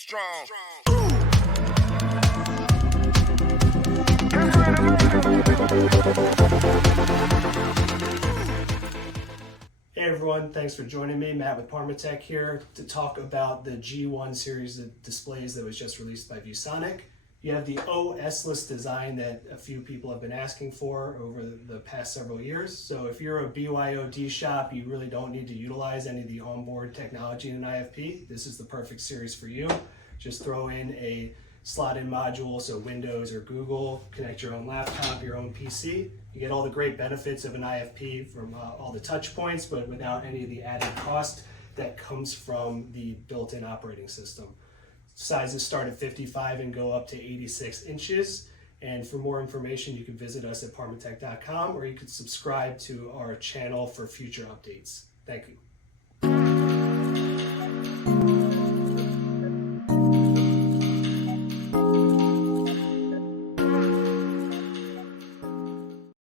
strong. Hey everyone, thanks for joining me. Matt with parmeTECH here to talk about the G1 series of displays that was just released by ViewSonic. You have the OS-less design that a few people have been asking for over the past several years. So if you're a BYOD shop, you really don't need to utilize any of the onboard technology in an IFP. This is the perfect series for you. Just throw in a slot-in module, so Windows or Google, connect your own laptop, your own PC. You get all the great benefits of an IFP from all the touch points, but without any of the added cost that comes from the built-in operating system. Sizes start at 55 and go up to 86 inches. And for more information, you can visit us at parmeTECH.com, or you can subscribe to our channel for future updates. Thank you.